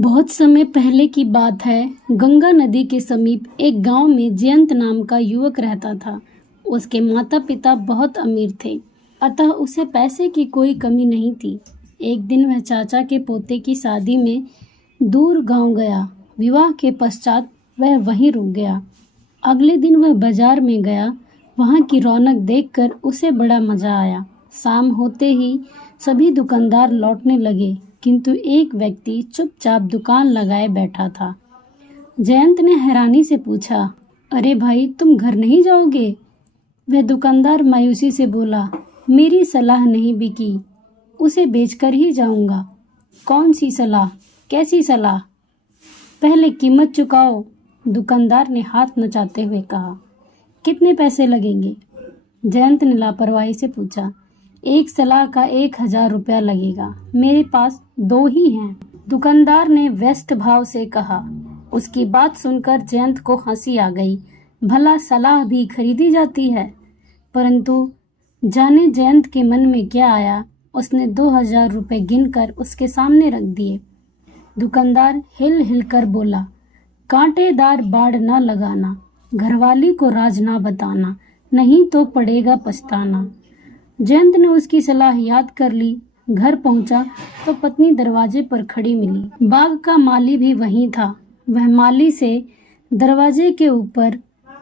बहुत समय पहले की बात है। गंगा नदी के समीप एक गांव में जयंत नाम का युवक रहता था। उसके माता पिता बहुत अमीर थे, अतः उसे पैसे की कोई कमी नहीं थी। एक दिन वह चाचा के पोते की शादी में दूर गांव गया। विवाह के पश्चात वह वहीं रुक गया। अगले दिन वह बाजार में गया। वहां की रौनक देखकर उसे बड़ा मजा आया। शाम होते ही सभी दुकानदार लौटने लगे, किंतु एक व्यक्ति चुपचाप दुकान लगाए बैठा था। जयंत ने हैरानी से पूछा, अरे भाई, तुम घर नहीं जाओगे? वह दुकानदार मायूसी से बोला, मेरी सलाह नहीं बिकी, उसे बेचकर ही जाऊंगा। कौन सी सलाह? कैसी सलाह? पहले कीमत चुकाओ। दुकानदार ने हाथ नचाते हुए कहा। कितने पैसे लगेंगे? जयंत ने लापरवाही से पूछा। एक सलाह का 1000 रुपया लगेगा, मेरे पास 2 ही हैं। दुकानदार ने व्यस्त भाव से कहा। उसकी बात सुनकर जयंत को हंसी आ गई। भला सलाह भी खरीदी जाती है? परंतु जाने जयंत के मन में क्या आया, उसने 2000 रुपये गिनकर उसके सामने रख दिए। दुकानदार हिल हिल कर बोला, कांटेदार बाड़ ना लगाना, घरवाली को राज ना बताना, नहीं तो पड़ेगा पछताना। जयंत ने उसकी सलाह याद कर ली। घर पहुंचा तो पत्नी दरवाजे पर खड़ी मिली। बाग का माली भी वहीं था। वह माली से दरवाजे के ऊपर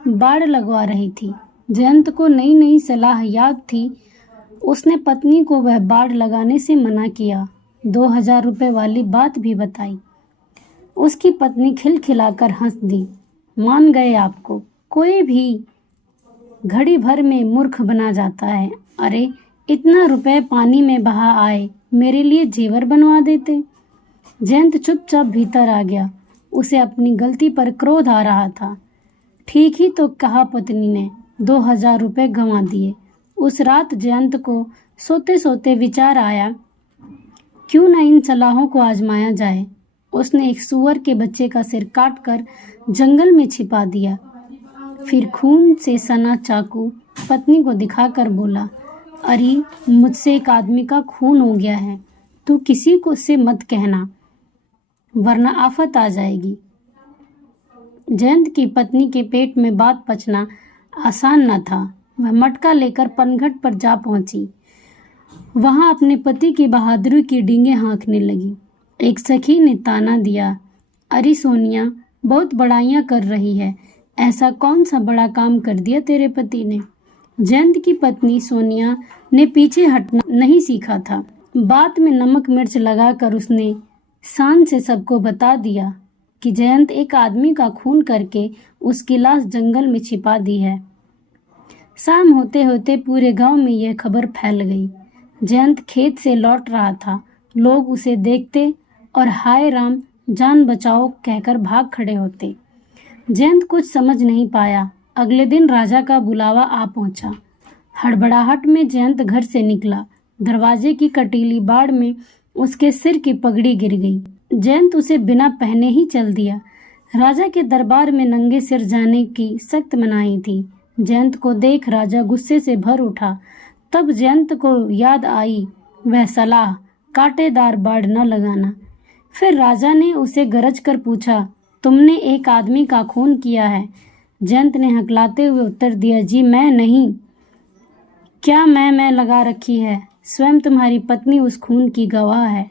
बाड़ लगवा रही थी। जयंत को नई नई सलाह याद थी। उसने पत्नी को वह बाड़ लगाने से मना किया। 2000 रुपये वाली बात भी बताई। उसकी पत्नी खिलखिलाकर हंस दी। मान गए आपको? कोई भी घड़ी भर में मूर्ख बना जाता है। अरे, इतना रुपए पानी में बहा आए, मेरे लिए जेवर बनवा देते। जयंत चुपचाप भीतर आ गया। उसे अपनी गलती पर क्रोध आ रहा था। ठीक ही तो कहा पत्नी ने, 2000 रुपये गंवा दिए। उस रात जयंत को सोते सोते विचार आया, क्यों न इन सलाहों को आजमाया जाए। उसने एक सूअर के बच्चे का सिर काटकर जंगल में छिपा दिया। फिर खून से सना चाकू पत्नी को दिखाकर बोला, अरे, मुझसे एक आदमी का खून हो गया है, तू किसी को से मत कहना, वरना आफत आ जाएगी। जयंत की पत्नी के पेट में बात पचना आसान न था। वह मटका लेकर पनघट पर जा पहुंची। वहां अपने पति की बहादुरी की डींगे हाँकने लगी। एक सखी ने ताना दिया, अरे सोनिया, बहुत बड़ाइयां कर रही है, ऐसा कौन सा बड़ा काम कर दिया तेरे पति ने? जयंत की पत्नी सोनिया ने पीछे हटना नहीं सीखा था। बात में नमक मिर्च लगाकर उसने शान से सबको बता दिया कि जयंत एक आदमी का खून करके उसकी लाश जंगल में छिपा दी है। शाम होते होते पूरे गांव में यह खबर फैल गई। जयंत खेत से लौट रहा था। लोग उसे देखते और हाय राम, जान बचाओ कहकर भाग खड़े होते। जयंत कुछ समझ नहीं पाया। अगले दिन राजा का बुलावा आ पहुंचा। हड़बड़ाहट में जयंत घर से निकला। दरवाजे की कटीली बाड़ में उसके सिर की पगड़ी गिर गई। जयंत उसे बिना पहने ही चल दिया। राजा के दरबार में नंगे सिर जाने की सख्त मनाही थी। जयंत को देख राजा गुस्से से भर उठा। तब जयंत को याद आई वह सलाह, कांटेदार बाड़ न लगाना। फिर राजा ने उसे गरज कर पूछा, तुमने एक आदमी का खून किया है? जयंत ने हकलाते हुए उत्तर दिया, जी मैं नहीं। क्या मैं लगा रखी है? स्वयं तुम्हारी पत्नी उस खून की गवाह है।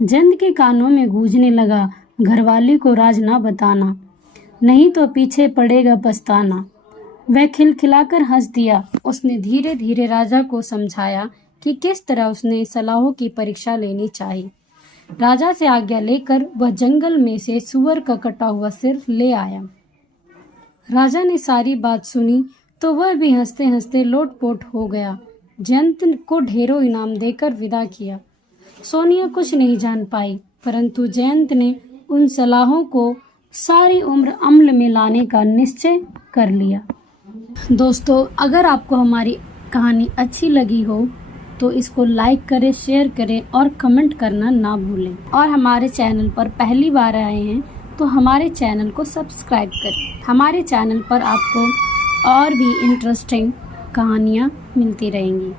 जयंत के कानों में गूंजने लगा, घरवाली को राज ना बताना, नहीं तो पीछे पड़ेगा पछताना। वह खिलखिलाकर हंस दिया। उसने धीरे धीरे राजा को समझाया कि किस तरह उसने सलाहों की परीक्षा लेनी चाहिए। राजा से आज्ञा लेकर वह जंगल में से सूअर का कटा हुआ सिर ले आया। राजा ने सारी बात सुनी तो वह भी हंसते हंसते लोटपोट हो गया। जयंत को ढेरों इनाम देकर विदा किया। सोनिया कुछ नहीं जान पाई, परंतु जयंत ने उन सलाहों को सारी उम्र अमल में लाने का निश्चय कर लिया। दोस्तों, अगर आपको हमारी कहानी अच्छी लगी हो तो इसको लाइक करें, शेयर करें और कमेंट करना ना भूलें। और हमारे चैनल पर पहली बार आए हैं तो हमारे चैनल को सब्सक्राइब करें। हमारे चैनल पर आपको और भी इंटरेस्टिंग कहानियाँ मिलती रहेंगी।